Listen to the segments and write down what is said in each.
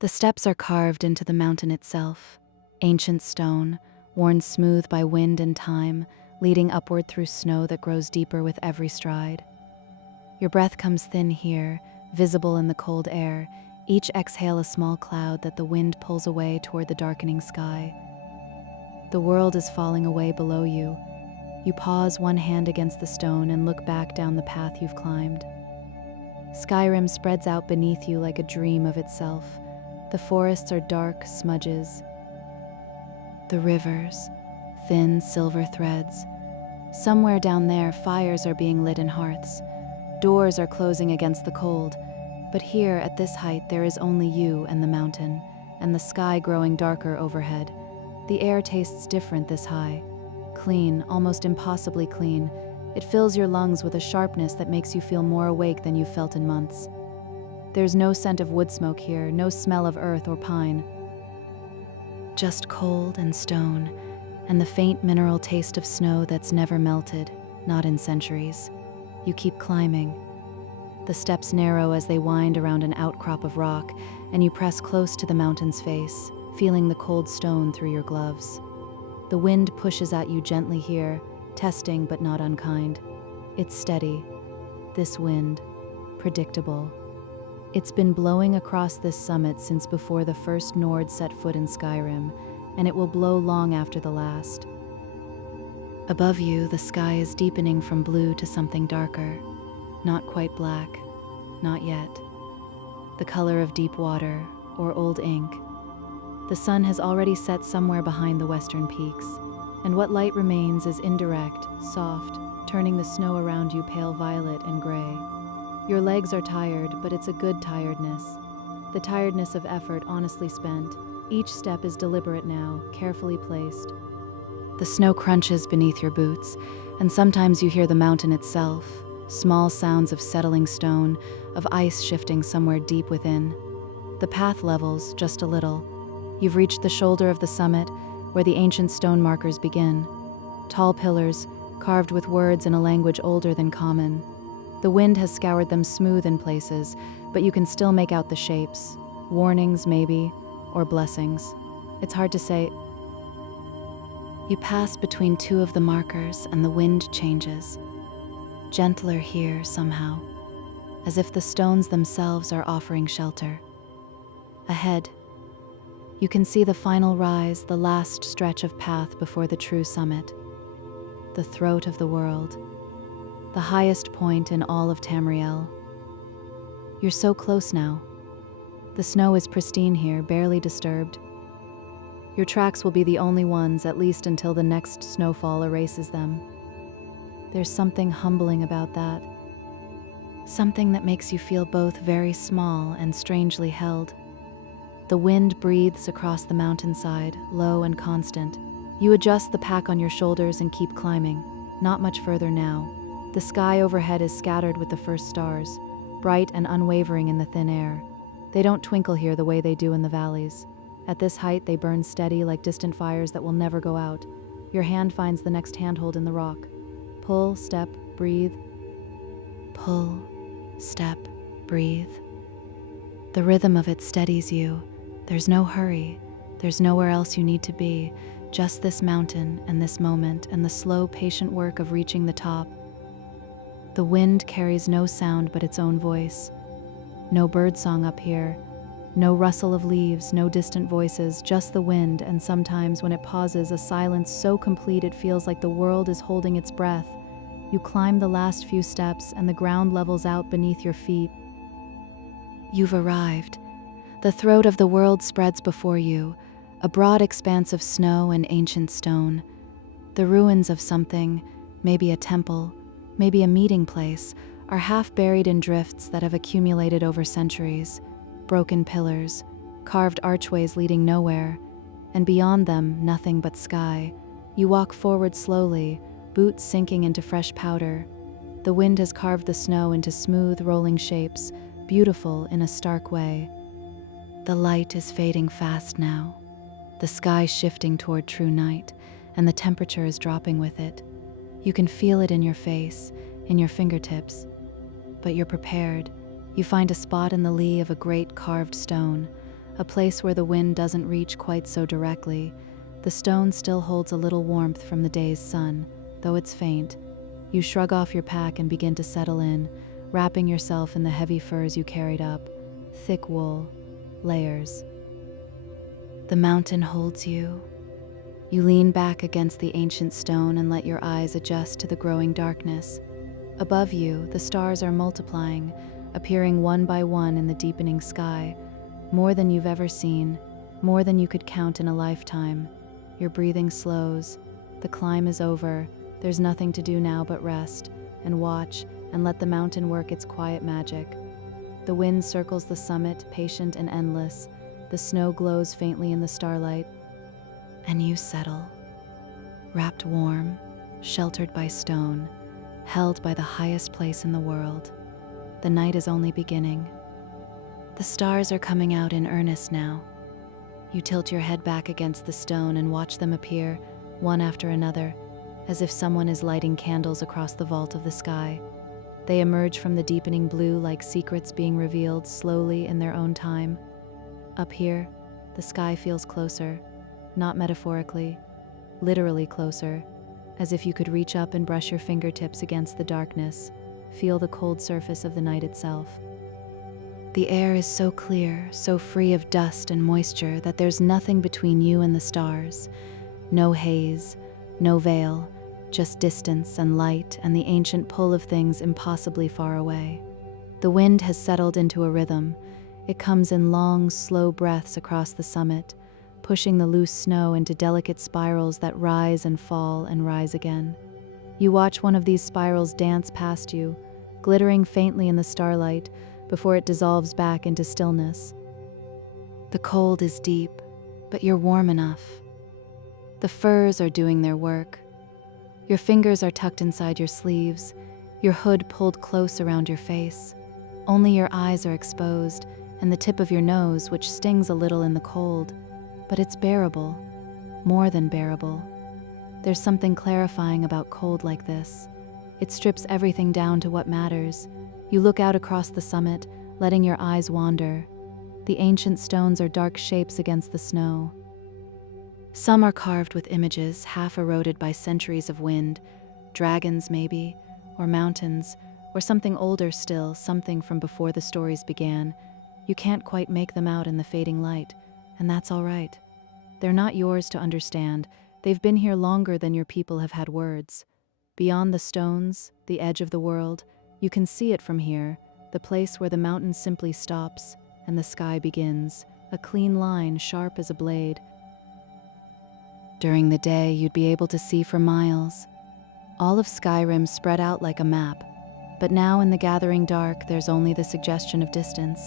The steps are carved into the mountain itself, ancient stone, worn smooth by wind and time, leading upward through snow that grows deeper with every stride. Your breath comes thin here, visible in the cold air, each exhale a small cloud that the wind pulls away toward the darkening sky. The world is falling away below you. You pause, one hand against the stone, and look back down the path you've climbed. Skyrim spreads out beneath you like a dream of itself. The forests are dark smudges. The rivers, thin silver threads. Somewhere down there, fires are being lit in hearths. Doors are closing against the cold. But here, at this height, there is only you and the mountain, and the sky growing darker overhead. The air tastes different this high. Clean, almost impossibly clean. It fills your lungs with a sharpness that makes you feel more awake than you've felt in months. There's no scent of wood smoke here, no smell of earth or pine. Just cold and stone, and the faint mineral taste of snow that's never melted, not in centuries. You keep climbing. The steps narrow as they wind around an outcrop of rock, and you press close to the mountain's face, feeling the cold stone through your gloves. The wind pushes at you gently here, testing but not unkind. It's steady. This wind, predictable. It's been blowing across this summit since before the first Nord set foot in Skyrim, and it will blow long after the last. Above you, the sky is deepening from blue to something darker. Not quite black, not yet. The color of deep water or old ink. The sun has already set somewhere behind the western peaks, and what light remains is indirect, soft, turning the snow around you pale violet and gray. Your legs are tired, but it's a good tiredness. The tiredness of effort honestly spent. Each step is deliberate now, carefully placed. The snow crunches beneath your boots, and sometimes you hear the mountain itself, small sounds of settling stone, of ice shifting somewhere deep within. The path levels just a little. You've reached the shoulder of the summit, where the ancient stone markers begin. Tall pillars, carved with words in a language older than common. The wind has scoured them smooth in places, but you can still make out the shapes. Warnings, maybe, or blessings. It's hard to say. You pass between two of the markers, and the wind changes. Gentler here, somehow, as if the stones themselves are offering shelter. Ahead, you can see the final rise, the last stretch of path before the true summit. The throat of the world. The highest point in all of Tamriel. You're so close now. The snow is pristine here, barely disturbed. Your tracks will be the only ones, at least until the next snowfall erases them. There's something humbling about that. Something that makes you feel both very small and strangely held. The wind breathes across the mountainside, low and constant. You adjust the pack on your shoulders and keep climbing. Not much further now. The sky overhead is scattered with the first stars, bright and unwavering in the thin air. They don't twinkle here the way they do in the valleys. At this height, they burn steady like distant fires that will never go out. Your hand finds the next handhold in the rock. Pull, step, breathe. Pull, step, breathe. The rhythm of it steadies you. There's no hurry. There's nowhere else you need to be. Just this mountain and this moment and the slow, patient work of reaching the top. The wind carries no sound but its own voice. No birdsong up here. No rustle of leaves, no distant voices, just the wind, and sometimes when it pauses, a silence so complete it feels like the world is holding its breath. You climb the last few steps and the ground levels out beneath your feet. You've arrived. The throat of the world spreads before you, a broad expanse of snow and ancient stone. The ruins of something, maybe a temple, maybe a meeting place, are half buried in drifts that have accumulated over centuries. Broken pillars, carved archways leading nowhere, and beyond them, nothing but sky. You walk forward slowly, boots sinking into fresh powder. The wind has carved the snow into smooth, rolling shapes, beautiful in a stark way. The light is fading fast now, the sky shifting toward true night, and the temperature is dropping with it. You can feel it in your face, in your fingertips, but you're prepared. You find a spot in the lee of a great carved stone, a place where the wind doesn't reach quite so directly. The stone still holds a little warmth from the day's sun, though it's faint. You shrug off your pack and begin to settle in, wrapping yourself in the heavy furs you carried up. Thick wool, layers. The mountain holds you. You lean back against the ancient stone and let your eyes adjust to the growing darkness. Above you, the stars are multiplying, appearing one by one in the deepening sky. More than you've ever seen, more than you could count in a lifetime. Your breathing slows. The climb is over. There's nothing to do now but rest and watch and let the mountain work its quiet magic. The wind circles the summit, patient and endless. The snow glows faintly in the starlight. And you settle, wrapped warm, sheltered by stone, held by the highest place in the world. The night is only beginning. The stars are coming out in earnest now. You tilt your head back against the stone and watch them appear, one after another, as if someone is lighting candles across the vault of the sky. They emerge from the deepening blue like secrets being revealed slowly in their own time. Up here, the sky feels closer, not metaphorically, literally closer, as if you could reach up and brush your fingertips against the darkness, feel the cold surface of the night itself. The air is so clear, so free of dust and moisture that there's nothing between you and the stars. No haze, no veil, just distance and light and the ancient pull of things impossibly far away. The wind has settled into a rhythm. It comes in long, slow breaths across the summit, pushing the loose snow into delicate spirals that rise and fall and rise again. You watch one of these spirals dance past you, glittering faintly in the starlight before it dissolves back into stillness. The cold is deep, but you're warm enough. The furs are doing their work. Your fingers are tucked inside your sleeves, your hood pulled close around your face. Only your eyes are exposed, and the tip of your nose, which stings a little in the cold. But it's bearable, more than bearable. There's something clarifying about cold like this. It strips everything down to what matters. You look out across the summit, letting your eyes wander. The ancient stones are dark shapes against the snow. Some are carved with images, half eroded by centuries of wind, dragons maybe, or mountains, or something older still, something from before the stories began. You can't quite make them out in the fading light, and that's all right. They're not yours to understand. They've been here longer than your people have had words. Beyond the stones, the edge of the world, you can see it from here, the place where the mountain simply stops and the sky begins, a clean line sharp as a blade. During the day, you'd be able to see for miles. All of Skyrim spread out like a map, but now in the gathering dark, there's only the suggestion of distance.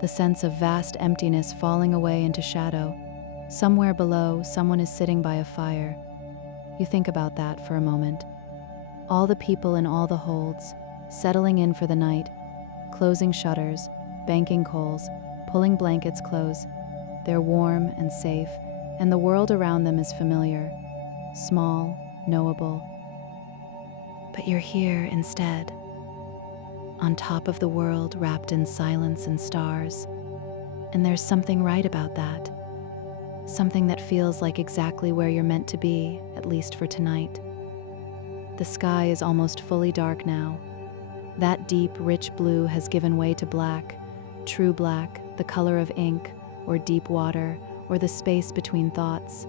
The sense of vast emptiness falling away into shadow. Somewhere below, someone is sitting by a fire. You think about that for a moment. All the people in all the holds, settling in for the night, closing shutters, banking coals, pulling blankets close. They're warm and safe, and the world around them is familiar, small, knowable. But you're here instead, on top of the world wrapped in silence and stars. And there's something right about that. Something that feels like exactly where you're meant to be, at least for tonight. The sky is almost fully dark now. That deep, rich blue has given way to black, true black, the color of ink, or deep water, or the space between thoughts.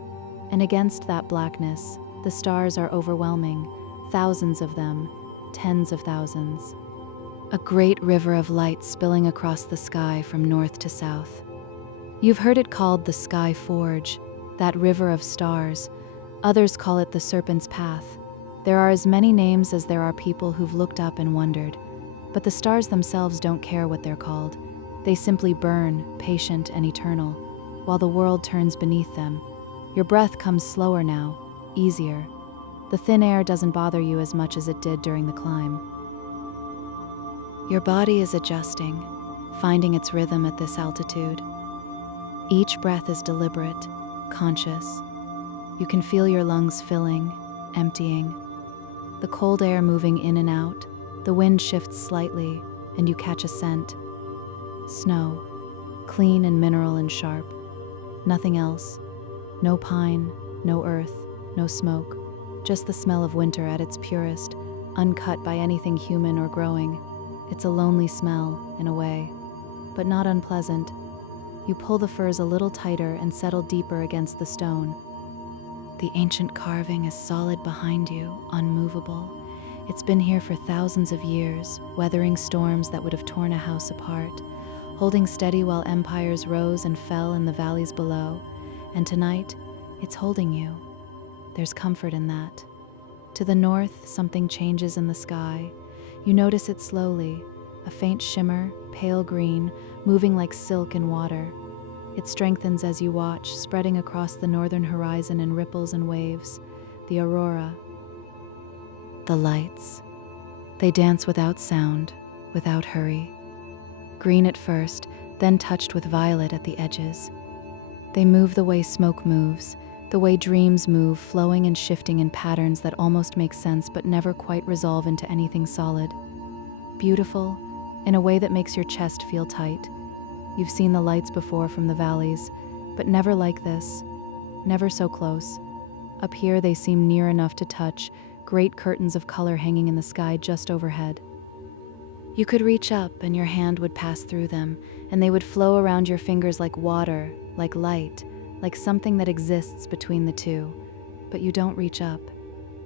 And against that blackness, the stars are overwhelming, thousands of them, tens of thousands. A great river of light spilling across the sky from north to south. You've heard it called the Sky Forge, that river of stars. Others call it the Serpent's Path. There are as many names as there are people who've looked up and wondered. But the stars themselves don't care what they're called. They simply burn, patient and eternal, while the world turns beneath them. Your breath comes slower now, easier. The thin air doesn't bother you as much as it did during the climb. Your body is adjusting, finding its rhythm at this altitude. Each breath is deliberate, conscious. You can feel your lungs filling, emptying. The cold air moving in and out. The wind shifts slightly, and you catch a scent. Snow, clean and mineral and sharp. Nothing else. No pine, no earth, no smoke. Just the smell of winter at its purest, uncut by anything human or growing. It's a lonely smell, in a way, but not unpleasant. You pull the furs a little tighter and settle deeper against the stone. The ancient carving is solid behind you, unmovable. It's been here for thousands of years, weathering storms that would have torn a house apart, holding steady while empires rose and fell in the valleys below. And tonight, it's holding you. There's comfort in that. To the north, something changes in the sky. You notice it slowly, a faint shimmer, pale green, moving like silk in water. It strengthens as you watch, spreading across the northern horizon in ripples and waves. The aurora. The lights. They dance without sound, without hurry. Green at first, then touched with violet at the edges. They move the way smoke moves, the way dreams move, flowing and shifting in patterns that almost make sense but never quite resolve into anything solid. Beautiful, in a way that makes your chest feel tight. You've seen the lights before from the valleys, but never like this, never so close. Up here they seem near enough to touch, great curtains of color hanging in the sky just overhead. You could reach up and your hand would pass through them, and they would flow around your fingers like water, like light, like something that exists between the two. But you don't reach up.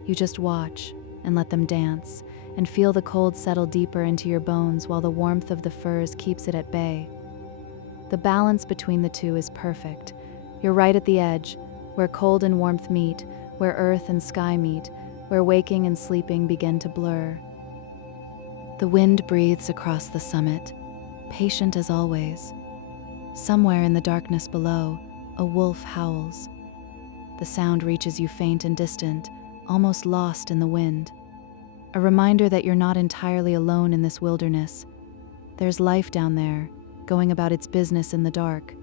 You just watch and let them dance, and feel the cold settle deeper into your bones while the warmth of the furs keeps it at bay. The balance between the two is perfect. You're right at the edge, where cold and warmth meet, where earth and sky meet, where waking and sleeping begin to blur. The wind breathes across the summit, patient as always. Somewhere in the darkness below, a wolf howls. The sound reaches you faint and distant, almost lost in the wind. A reminder that you're not entirely alone in this wilderness. There's life down there, going about its business in the dark.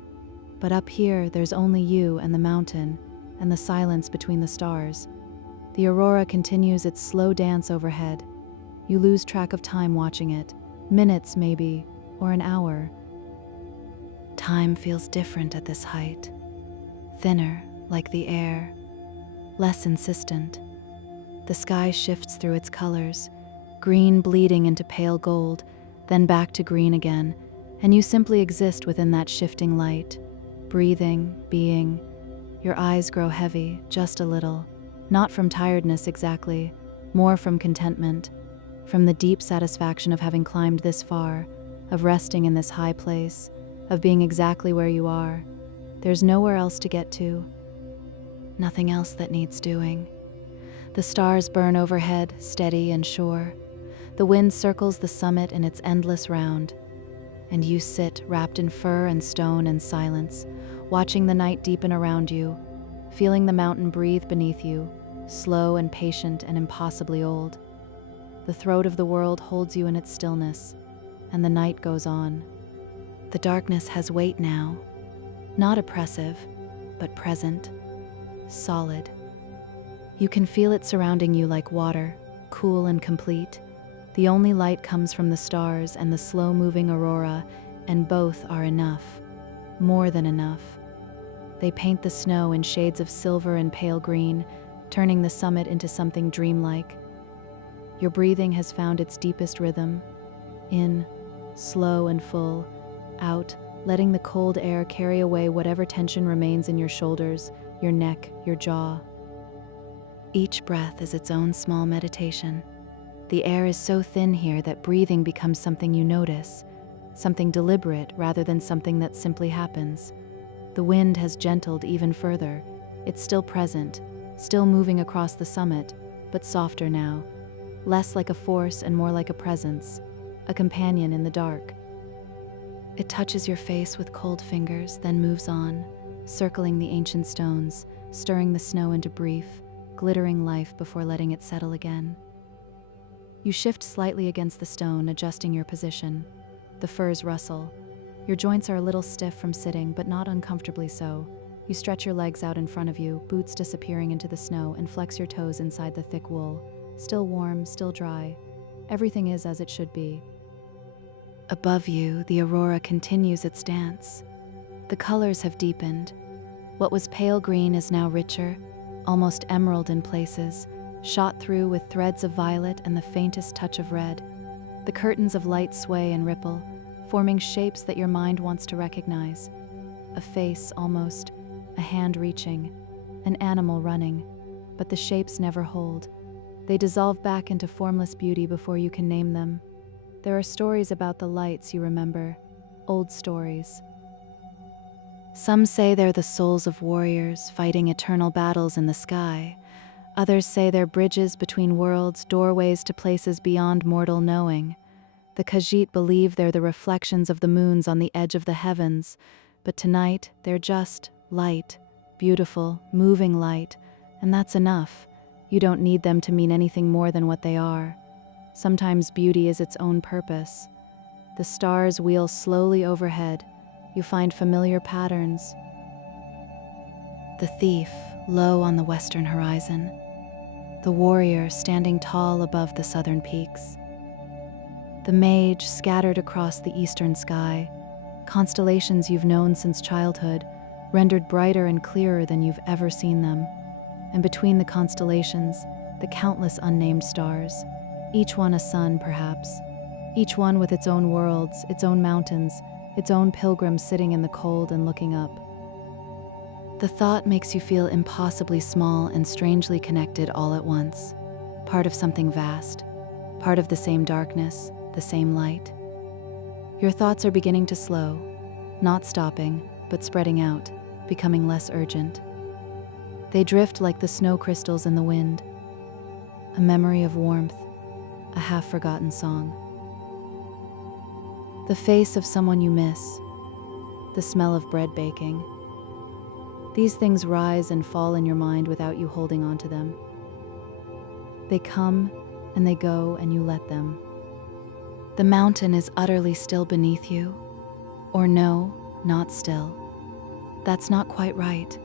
But up here, there's only you and the mountain, and the silence between the stars. The aurora continues its slow dance overhead. You lose track of time watching it, minutes maybe, or an hour. Time feels different at this height. Thinner, like the air. Less insistent. The sky shifts through its colors, green bleeding into pale gold, then back to green again, and you simply exist within that shifting light, breathing, being. Your eyes grow heavy, just a little, not from tiredness exactly, more from contentment, from the deep satisfaction of having climbed this far, of resting in this high place, of being exactly where you are. There's nowhere else to get to, nothing else that needs doing. The stars burn overhead, steady and sure. The wind circles the summit in its endless round. And you sit wrapped in fur and stone and silence, watching the night deepen around you, feeling the mountain breathe beneath you, slow and patient and impossibly old. The throat of the world holds you in its stillness, and the night goes on. The darkness has weight now, not oppressive, but present, solid. You can feel it surrounding you like water, cool and complete. The only light comes from the stars and the slow-moving aurora, and both are enough, more than enough. They paint the snow in shades of silver and pale green, turning the summit into something dreamlike. Your breathing has found its deepest rhythm. In, slow and full. Out, letting the cold air carry away whatever tension remains in your shoulders, your neck, your jaw. Each breath is its own small meditation. The air is so thin here that breathing becomes something you notice, something deliberate rather than something that simply happens. The wind has gentled even further. It's still present, still moving across the summit, but softer now, less like a force and more like a presence, a companion in the dark. It touches your face with cold fingers, then moves on, circling the ancient stones, stirring the snow into brief, glittering life before letting it settle again. You shift slightly against the stone, adjusting your position. The furs rustle. Your joints are a little stiff from sitting, but not uncomfortably so. You stretch your legs out in front of you, boots disappearing into the snow, and flex your toes inside the thick wool. Still warm, still dry. Everything is as it should be. Above you, the aurora continues its dance, The colors have deepened. What was pale green is now richer, almost emerald in places, shot through with threads of violet and the faintest touch of red. The curtains of light sway and ripple, forming shapes that your mind wants to recognize. A face almost, a hand reaching, an animal running, but the shapes never hold. They dissolve back into formless beauty before you can name them. There are stories about the lights you remember, old stories. Some say they're the souls of warriors fighting eternal battles in the sky. Others say they're bridges between worlds, doorways to places beyond mortal knowing. The Khajiit believe they're the reflections of the moons on the edge of the heavens, but tonight they're just light, beautiful, moving light, and that's enough. You don't need them to mean anything more than what they are. Sometimes beauty is its own purpose. The stars wheel slowly overhead. You find familiar patterns. The thief, low on the western horizon. The warrior, standing tall above the southern peaks. The mage, scattered across the eastern sky. Constellations you've known since childhood, rendered brighter and clearer than you've ever seen them. And between the constellations, the countless unnamed stars. Each one a sun, perhaps. Each one with its own worlds, its own mountains, its own pilgrim sitting in the cold and looking up. The thought makes you feel impossibly small and strangely connected all at once. Part of something vast. Part of the same darkness, the same light. Your thoughts are beginning to slow, not stopping, but spreading out, becoming less urgent. They drift like the snow crystals in the wind. A memory of warmth, a half-forgotten song. The face of someone you miss, the smell of bread baking. These things rise and fall in your mind without you holding on to them. They come and they go and you let them. The mountain is utterly still beneath you, or no, not still. That's not quite right.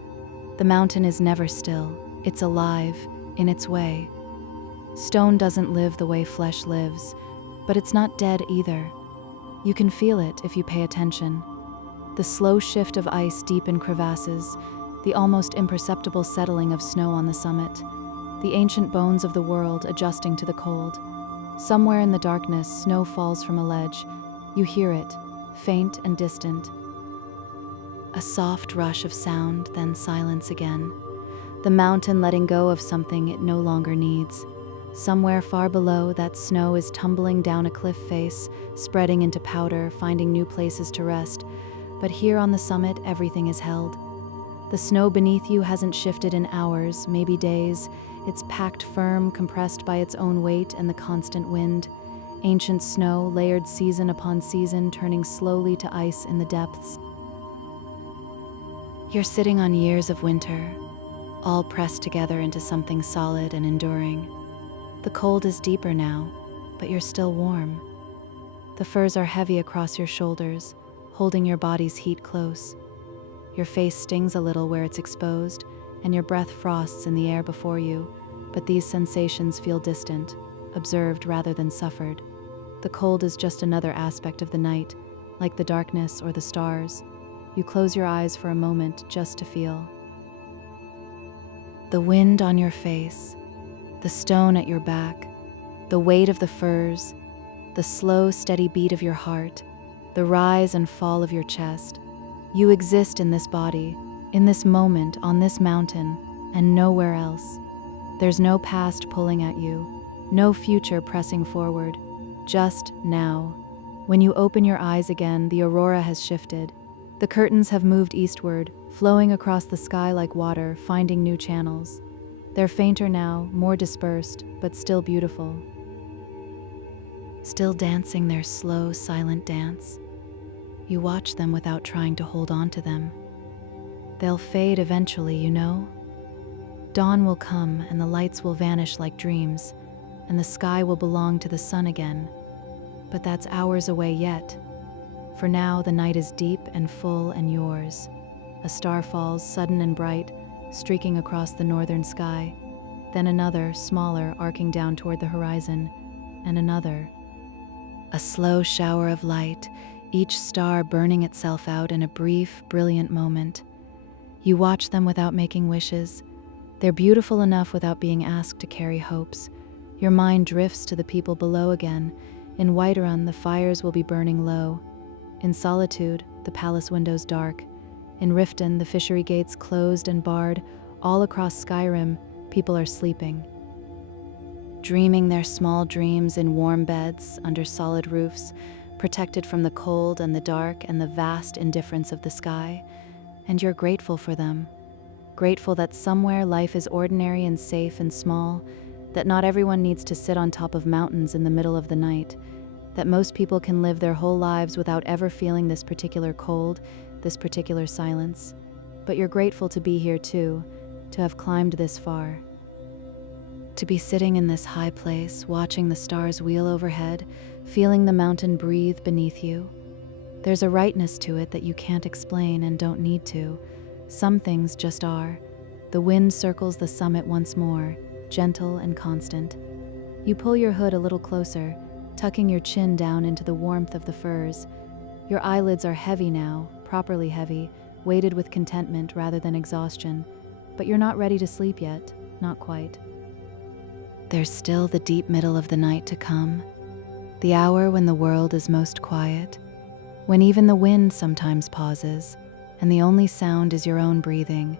The mountain is never still. It's alive, in its way. Stone doesn't live the way flesh lives, but it's not dead either. You can feel it if you pay attention. The slow shift of ice deep in crevasses, the almost imperceptible settling of snow on the summit, the ancient bones of the world adjusting to the cold. Somewhere in the darkness, snow falls from a ledge. You hear it, faint and distant. A soft rush of sound, then silence again. The mountain letting go of something it no longer needs. Somewhere far below, that snow is tumbling down a cliff face, spreading into powder, finding new places to rest. But here on the summit, everything is held. The snow beneath you hasn't shifted in hours, maybe days. It's packed firm, compressed by its own weight and the constant wind. Ancient snow, layered season upon season, turning slowly to ice in the depths. You're sitting on years of winter, all pressed together into something solid and enduring. The cold is deeper now, but you're still warm. The furs are heavy across your shoulders, holding your body's heat close. Your face stings a little where it's exposed, and your breath frosts in the air before you, but these sensations feel distant, observed rather than suffered. The cold is just another aspect of the night, like the darkness or the stars. You close your eyes for a moment just to feel. The wind on your face, the stone at your back, the weight of the furs, the slow, steady beat of your heart, the rise and fall of your chest. You exist in this body, in this moment, on this mountain, and nowhere else. There's no past pulling at you, no future pressing forward, just now. When you open your eyes again, the aurora has shifted. The curtains have moved eastward, flowing across the sky like water, finding new channels. They're fainter now, more dispersed, but still beautiful. Still dancing their slow, silent dance. You watch them without trying to hold on to them. They'll fade eventually, you know? Dawn will come and the lights will vanish like dreams, and the sky will belong to the sun again. But that's hours away yet. For now, the night is deep and full and yours. A star falls, sudden and bright, streaking across the northern sky. Then another, smaller, arcing down toward the horizon, and another. A slow shower of light, each star burning itself out in a brief, brilliant moment. You watch them without making wishes. They're beautiful enough without being asked to carry hopes. Your mind drifts to the people below again. In Whiterun, the fires will be burning low. In Solitude, the palace windows dark. In Riften, the fishery gates closed and barred. All across Skyrim, people are sleeping, dreaming their small dreams in warm beds under solid roofs, protected from the cold and the dark and the vast indifference of the sky. And you're grateful for them. Grateful that somewhere life is ordinary and safe and small, that not everyone needs to sit on top of mountains in the middle of the night, that most people can live their whole lives without ever feeling this particular cold, this particular silence. But you're grateful to be here too, to have climbed this far. To be sitting in this high place, watching the stars wheel overhead, feeling the mountain breathe beneath you. There's a rightness to it that you can't explain and don't need to. Some things just are. The wind circles the summit once more, gentle and constant. You pull your hood a little closer, tucking your chin down into the warmth of the firs. Your eyelids are heavy now, properly heavy, weighted with contentment rather than exhaustion. But you're not ready to sleep yet, not quite. There's still the deep middle of the night to come, the hour when the world is most quiet, when even the wind sometimes pauses, and the only sound is your own breathing,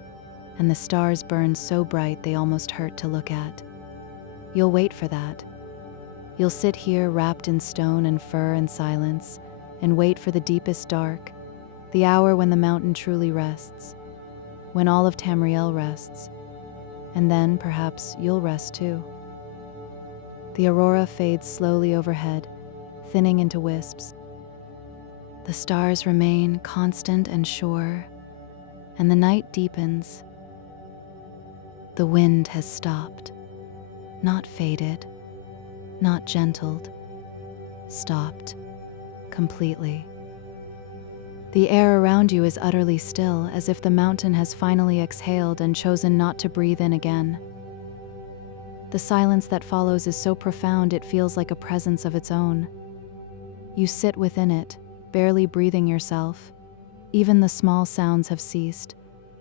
and the stars burn so bright they almost hurt to look at. You'll wait for that. You'll sit here wrapped in stone and fir and silence, and wait for the deepest dark, the hour when the mountain truly rests, when all of Tamriel rests, and then perhaps you'll rest too. The aurora fades slowly overhead, thinning into wisps. The stars remain constant and sure, and the night deepens. The wind has stopped, not faded, not gentled, stopped completely. The air around you is utterly still, as if the mountain has finally exhaled and chosen not to breathe in again. The silence that follows is so profound it feels like a presence of its own. You sit within it, barely breathing yourself. Even the small sounds have ceased.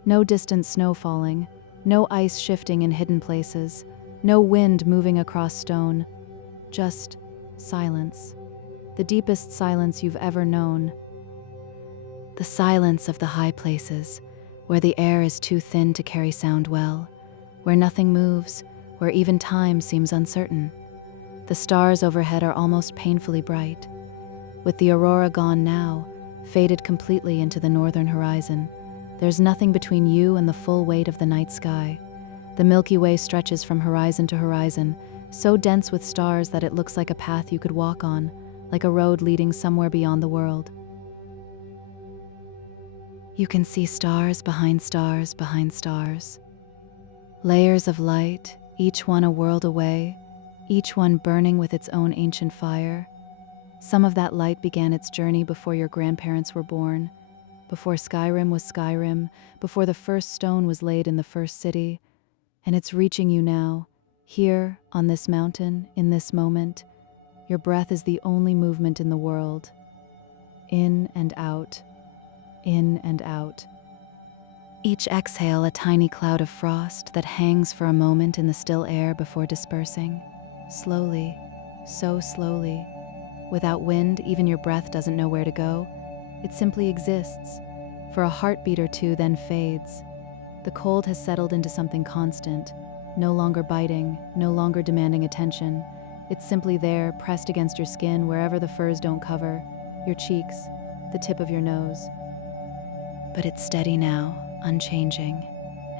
No distant snow falling, no ice shifting in hidden places, no wind moving across stone. Just silence. The deepest silence you've ever known. The silence of the high places, where the air is too thin to carry sound well, where nothing moves, where even time seems uncertain. The stars overhead are almost painfully bright. With the aurora gone now, faded completely into the northern horizon, there's nothing between you and the full weight of the night sky. The Milky Way stretches from horizon to horizon, so dense with stars that it looks like a path you could walk on, like a road leading somewhere beyond the world. You can see stars behind stars behind stars. Layers of light, each one a world away, each one burning with its own ancient fire. Some of that light began its journey before your grandparents were born, before Skyrim was Skyrim, before the first stone was laid in the first city, and it's reaching you now, here, on this mountain, in this moment. Your breath is the only movement in the world. In and out, in and out. Each exhale a tiny cloud of frost that hangs for a moment in the still air before dispersing. Slowly, so slowly. Without wind, even your breath doesn't know where to go. It simply exists, for a heartbeat or two, then fades. The cold has settled into something constant, no longer biting, no longer demanding attention. It's simply there, pressed against your skin wherever the furs don't cover, your cheeks, the tip of your nose. But it's steady now, unchanging,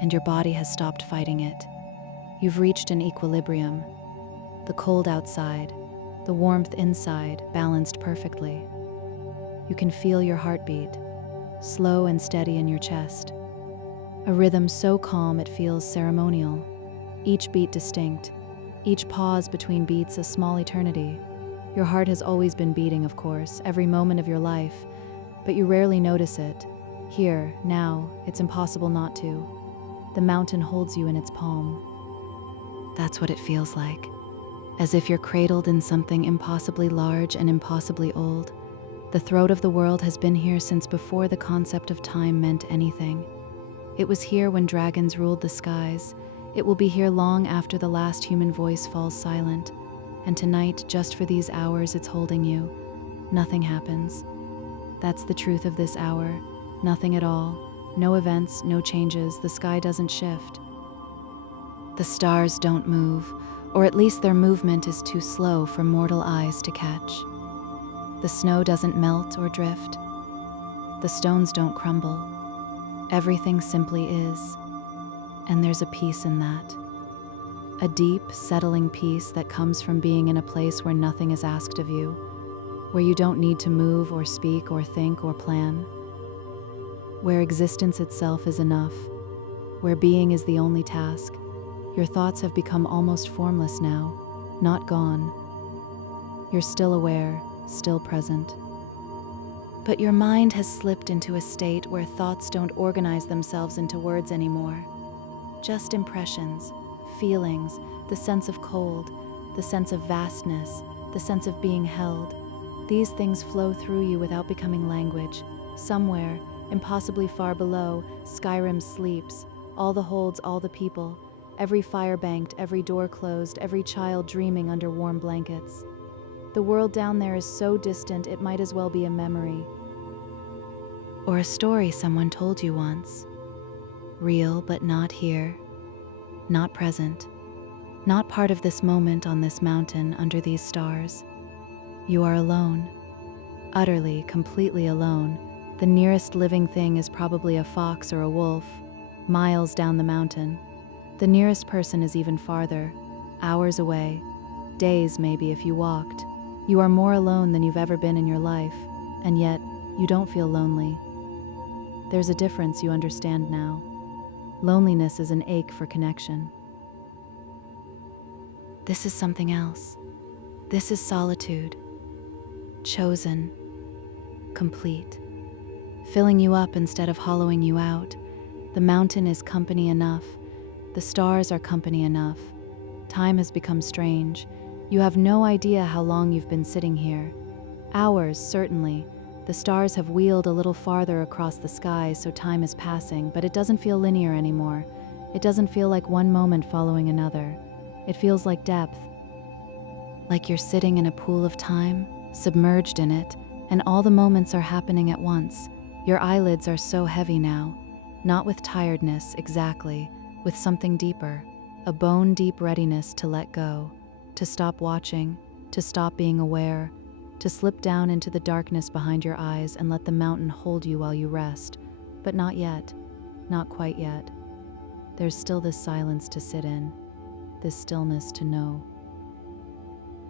and your body has stopped fighting it. You've reached an equilibrium. The cold outside, the warmth inside, balanced perfectly. You can feel your heartbeat, slow and steady in your chest. A rhythm so calm it feels ceremonial. Each beat distinct, each pause between beats a small eternity. Your heart has always been beating, of course, every moment of your life, but you rarely notice it. Here, now, it's impossible not to. The mountain holds you in its palm. That's what it feels like, as if you're cradled in something impossibly large and impossibly old. The throat of the world has been here since before the concept of time meant anything. It was here when dragons ruled the skies. It will be here long after the last human voice falls silent. And tonight, just for these hours it's holding you, nothing happens. That's the truth of this hour. Nothing at all. No events, no changes. The sky doesn't shift. The stars don't move, or at least their movement is too slow for mortal eyes to catch. The snow doesn't melt or drift. The stones don't crumble. Everything simply is. And there's a peace in that. A deep, settling peace that comes from being in a place where nothing is asked of you, where you don't need to move or speak or think or plan, where existence itself is enough, where being is the only task. Your thoughts have become almost formless now, not gone. You're still aware, still present. But your mind has slipped into a state where thoughts don't organize themselves into words anymore. Just impressions, feelings, the sense of cold, the sense of vastness, the sense of being held. These things flow through you without becoming language. Somewhere, impossibly far below, Skyrim sleeps, all the holds, all the people, every fire banked, every door closed, every child dreaming under warm blankets. The world down there is so distant it might as well be a memory. Or a story someone told you once. Real but not here, not present, not part of this moment on this mountain under these stars. You are alone, utterly, completely alone. The nearest living thing is probably a fox or a wolf, miles down the mountain. The nearest person is even farther, hours away, days maybe if you walked. You are more alone than you've ever been in your life, and yet you don't feel lonely. There's a difference you understand now. Loneliness is an ache for connection. This is something else. This is solitude. Chosen. Complete. Filling you up instead of hollowing you out. The mountain is company enough. The stars are company enough. Time has become strange. You have no idea how long you've been sitting here. Hours, certainly. The stars have wheeled a little farther across the sky, so time is passing, but it doesn't feel linear anymore. It doesn't feel like one moment following another. It feels like depth. Like you're sitting in a pool of time, submerged in it, and all the moments are happening at once. Your eyelids are so heavy now. Not with tiredness, exactly, with something deeper. A bone-deep readiness to let go. To stop watching, to stop being aware, to slip down into the darkness behind your eyes and let the mountain hold you while you rest. But not yet, not quite yet. There's still this silence to sit in, this stillness to know.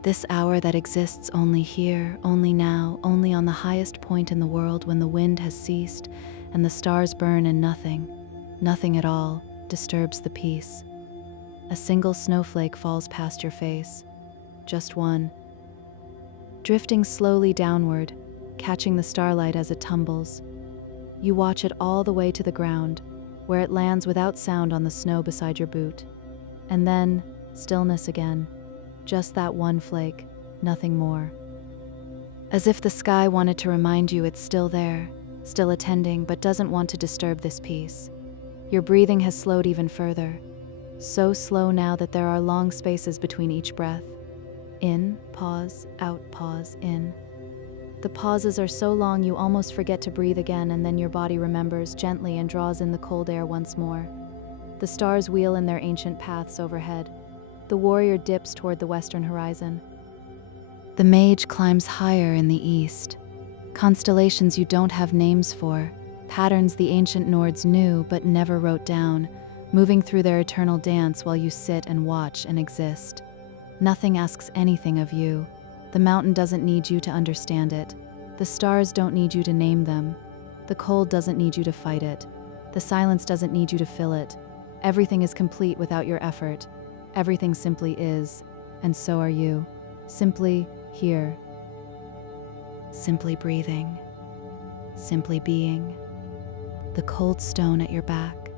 This hour that exists only here, only now, only on the highest point in the world when the wind has ceased and the stars burn and nothing at all, disturbs the peace. A single snowflake falls past your face, just one, drifting slowly downward, catching the starlight as it tumbles. You watch it all the way to the ground, where it lands without sound on the snow beside your boot. And then, stillness again, just that one flake, nothing more. As if the sky wanted to remind you it's still there, still attending, but doesn't want to disturb this peace. Your breathing has slowed even further. So slow now that there are long spaces between each breath. In, pause, out, pause, in. The pauses are so long you almost forget to breathe again, and then your body remembers gently and draws in the cold air once more. The stars wheel in their ancient paths overhead. The warrior dips toward the western horizon. The mage climbs higher in the east. Constellations you don't have names for, patterns the ancient Nords knew but never wrote down, moving through their eternal dance while you sit and watch and exist. Nothing asks anything of you. The mountain doesn't need you to understand it. The stars don't need you to name them. The cold doesn't need you to fight it. The silence doesn't need you to fill it. Everything is complete without your effort. Everything simply is, and so are you. Simply here. Simply breathing. Simply being. The cold stone at your back.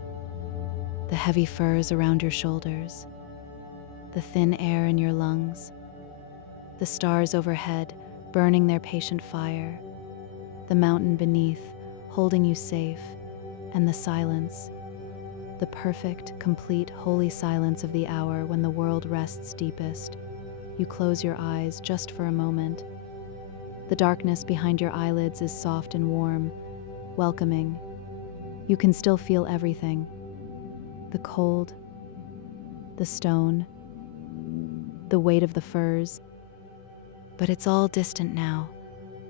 The heavy furs around your shoulders, the thin air in your lungs, the stars overhead burning their patient fire, the mountain beneath, holding you safe, and the silence, the perfect, complete, holy silence of the hour when the world rests deepest. You close your eyes just for a moment. The darkness behind your eyelids is soft and warm, welcoming. You can still feel everything: the cold, the stone, the weight of the firs. But it's all distant now,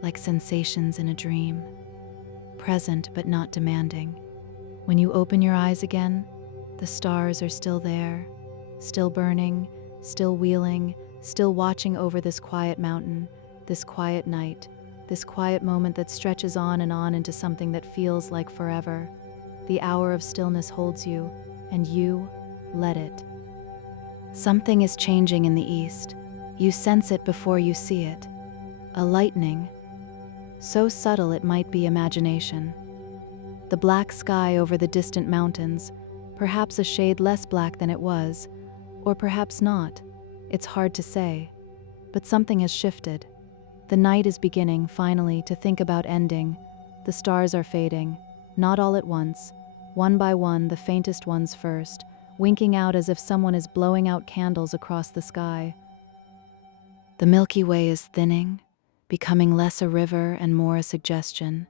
like sensations in a dream, present but not demanding. When you open your eyes again, the stars are still there, still burning, still wheeling, still watching over this quiet mountain, this quiet night, this quiet moment that stretches on and on into something that feels like forever. The hour of stillness holds you, and you let it. Something is changing in the east. You sense it before you see it. A lightning, so subtle it might be imagination. The black sky over the distant mountains, perhaps a shade less black than it was, or perhaps not. It's hard to say. But something has shifted. The night is beginning, finally, to think about ending. The stars are fading, not all at once, one by one, the faintest ones first, winking out as if someone is blowing out candles across the sky. The Milky Way is thinning, becoming less a river and more a suggestion.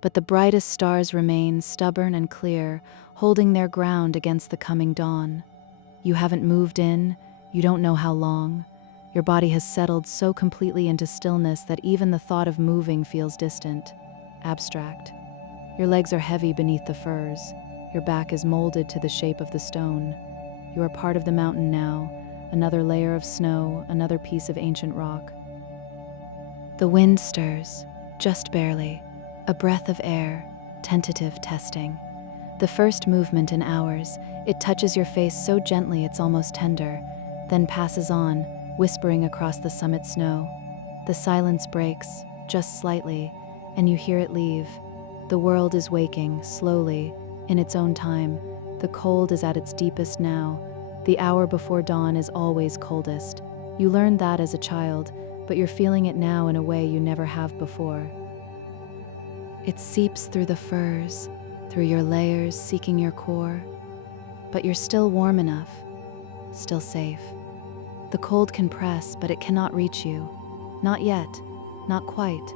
But the brightest stars remain stubborn and clear, holding their ground against the coming dawn. You haven't moved in, you don't know how long. Your body has settled so completely into stillness that even the thought of moving feels distant, abstract. Your legs are heavy beneath the firs. Your back is molded to the shape of the stone. You are part of the mountain now, another layer of snow, another piece of ancient rock. The wind stirs, just barely, a breath of air, tentative testing. The first movement in hours, it touches your face so gently it's almost tender, then passes on, whispering across the summit snow. The silence breaks, just slightly, and you hear it leave. The world is waking, slowly, in its own time. The cold is at its deepest now. The hour before dawn is always coldest. You learned that as a child, but you're feeling it now in a way you never have before. It seeps through the firs, through your layers, seeking your core. But you're still warm enough, still safe. The cold can press, but it cannot reach you. Not yet, not quite.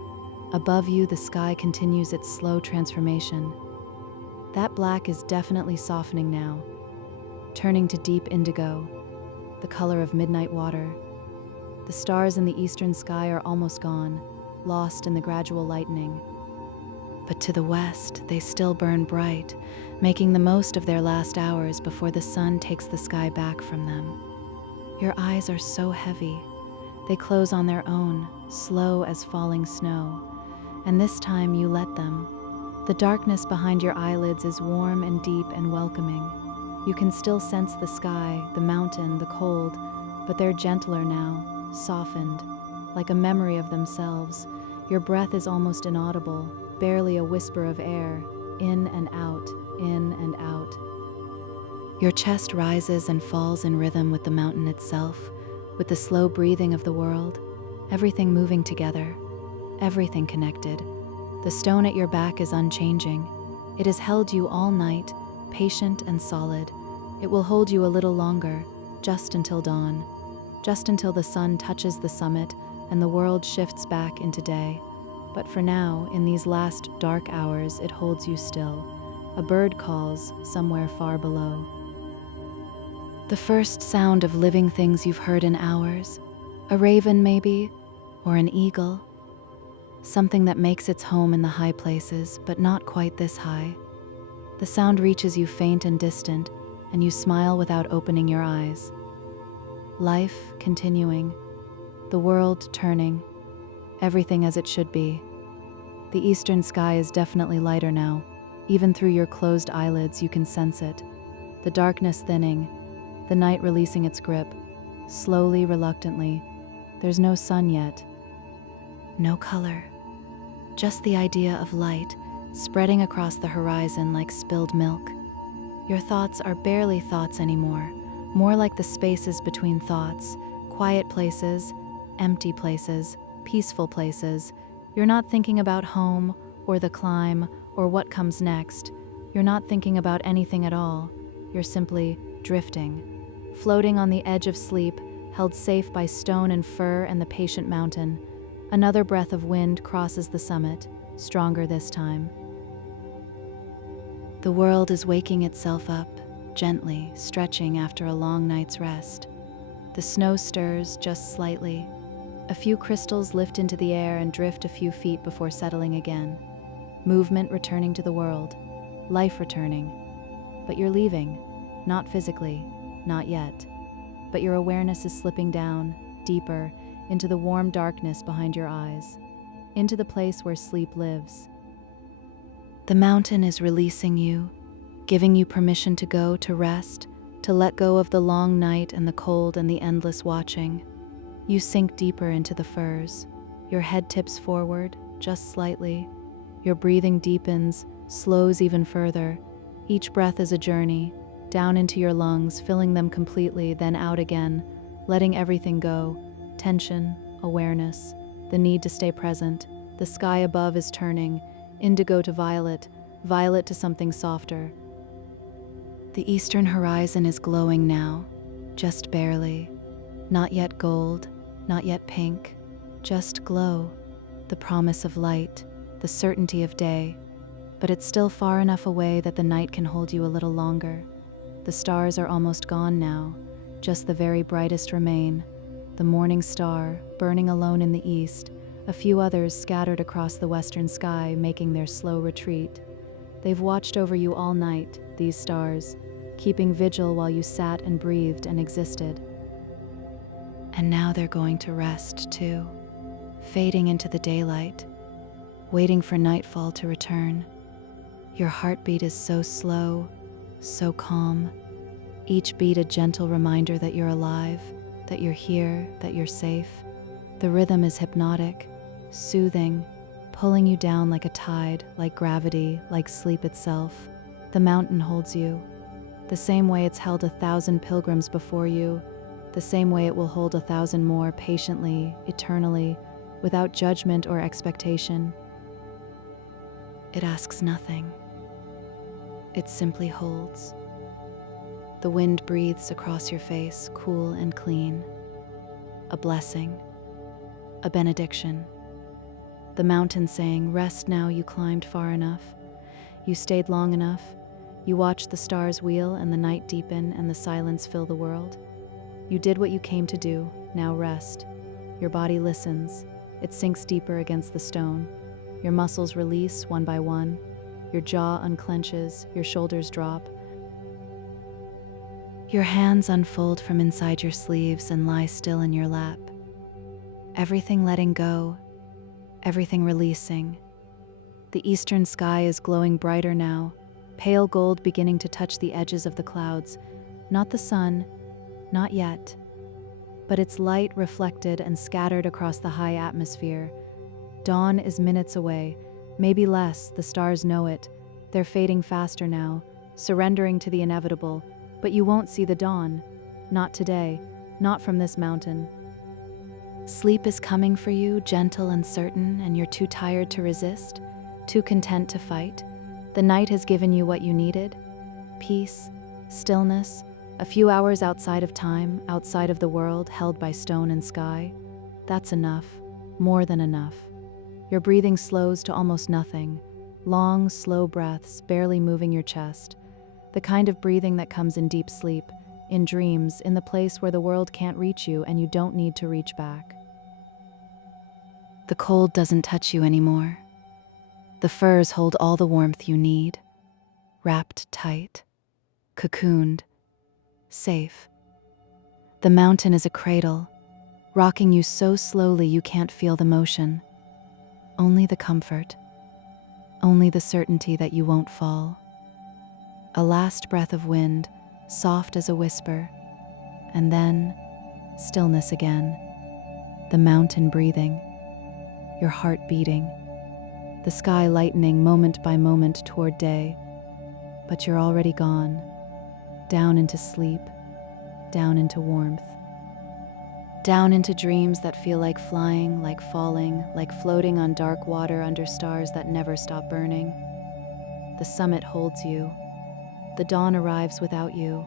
Above you, the sky continues its slow transformation. That black is definitely softening now, turning to deep indigo, the color of midnight water. The stars in the eastern sky are almost gone, lost in the gradual lightening. But to the west, they still burn bright, making the most of their last hours before the sun takes the sky back from them. Your eyes are so heavy. They close on their own, slow as falling snow. And this time you let them. The darkness behind your eyelids is warm and deep and welcoming. You can still sense the sky, the mountain, the cold, but they're gentler now, softened, like a memory of themselves. Your breath is almost inaudible, barely a whisper of air, in and out, in and out. Your chest rises and falls in rhythm with the mountain itself, with the slow breathing of the world, everything moving together, everything connected. The stone at your back is unchanging. It has held you all night, patient and solid. It will hold you a little longer, just until dawn, just until the sun touches the summit and the world shifts back into day. But for now, in these last dark hours, it holds you still. A bird calls somewhere far below. The first sound of living things you've heard in hours. A raven maybe, or an eagle. Something that makes its home in the high places, but not quite this high. The sound reaches you faint and distant, and you smile without opening your eyes. Life continuing, the world turning, everything as it should be. The eastern sky is definitely lighter now. Even through your closed eyelids, you can sense it. The darkness thinning, the night releasing its grip, slowly, reluctantly. There's no sun yet. No color. Just the idea of light spreading across the horizon like spilled milk. Your thoughts are barely thoughts anymore, more like the spaces between thoughts, quiet places, empty places, peaceful places. You're not thinking about home or the climb or what comes next. You're not thinking about anything at all. You're simply drifting, floating on the edge of sleep, held safe by stone and fir and the patient mountain. Another breath of wind crosses the summit, stronger this time. The world is waking itself up, gently, stretching after a long night's rest. The snow stirs just slightly. A few crystals lift into the air and drift a few feet before settling again. Movement returning to the world, life returning. But you're leaving, not physically, not yet. But your awareness is slipping down, deeper, into the warm darkness behind your eyes, into the place where sleep lives. The mountain is releasing you, giving you permission to go, to rest, to let go of the long night and the cold and the endless watching. You sink deeper into the firs. Your head tips forward, just slightly. Your breathing deepens, slows even further. Each breath is a journey, down into your lungs, filling them completely, then out again, letting everything go. Tension, awareness, the need to stay present. The sky above is turning, indigo to violet, violet to something softer. The eastern horizon is glowing now, just barely. Not yet gold, not yet pink, just glow. The promise of light, the certainty of day. But it's still far enough away that the night can hold you a little longer. The stars are almost gone now, just the very brightest remain. The morning star, burning alone in the east, a few others scattered across the western sky, making their slow retreat. They've watched over you all night, these stars, keeping vigil while you sat and breathed and existed. And now they're going to rest, too, fading into the daylight, waiting for nightfall to return. Your heartbeat is so slow, so calm, each beat a gentle reminder that you're alive, that you're here, that you're safe. The rhythm is hypnotic, soothing, pulling you down like a tide, like gravity, like sleep itself. The mountain holds you, the same way it's held 1,000 pilgrims before you, the same way it will hold 1,000 more patiently, eternally, without judgment or expectation. It asks nothing. It simply holds. The wind breathes across your face, cool and clean. A blessing, a benediction. The mountain saying, rest now, you climbed far enough. You stayed long enough. You watched the stars wheel and the night deepen and the silence fill the world. You did what you came to do, now rest. Your body listens. It sinks deeper against the stone. Your muscles release one by one. Your jaw unclenches, your shoulders drop. Your hands unfold from inside your sleeves and lie still in your lap. Everything letting go, everything releasing. The eastern sky is glowing brighter now, pale gold beginning to touch the edges of the clouds. Not the sun, not yet, but its light reflected and scattered across the high atmosphere. Dawn is minutes away, maybe less, the stars know it. They're fading faster now, surrendering to the inevitable, but you won't see the dawn. Not today, not from this mountain. Sleep is coming for you, gentle and certain, and you're too tired to resist, too content to fight. The night has given you what you needed: peace, stillness, a few hours outside of time, outside of the world, held by stone and sky. That's enough, more than enough. Your breathing slows to almost nothing, long, slow breaths, barely moving your chest. The kind of breathing that comes in deep sleep, in dreams, in the place where the world can't reach you and you don't need to reach back. The cold doesn't touch you anymore. The firs hold all the warmth you need, wrapped tight, cocooned, safe. The mountain is a cradle, rocking you so slowly you can't feel the motion. Only the comfort, only the certainty that you won't fall. A last breath of wind, soft as a whisper, and then stillness again. The mountain breathing, your heart beating, the sky lightening moment by moment toward day. But you're already gone, down into sleep, down into warmth. down into dreams that feel like flying, like falling, like floating on dark water under stars that never stop burning. The summit holds you. The dawn arrives without you.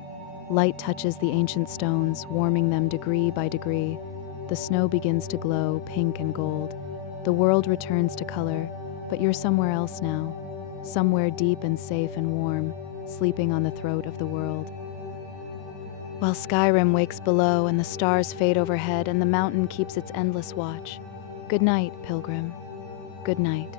Light touches the ancient stones, warming them degree by degree. The snow begins to glow, pink and gold. The world returns to color, but you're somewhere else now. Somewhere deep and safe and warm, sleeping on the throat of the world. While Skyrim wakes below and the stars fade overhead and the mountain keeps its endless watch. Good night, pilgrim. Good night.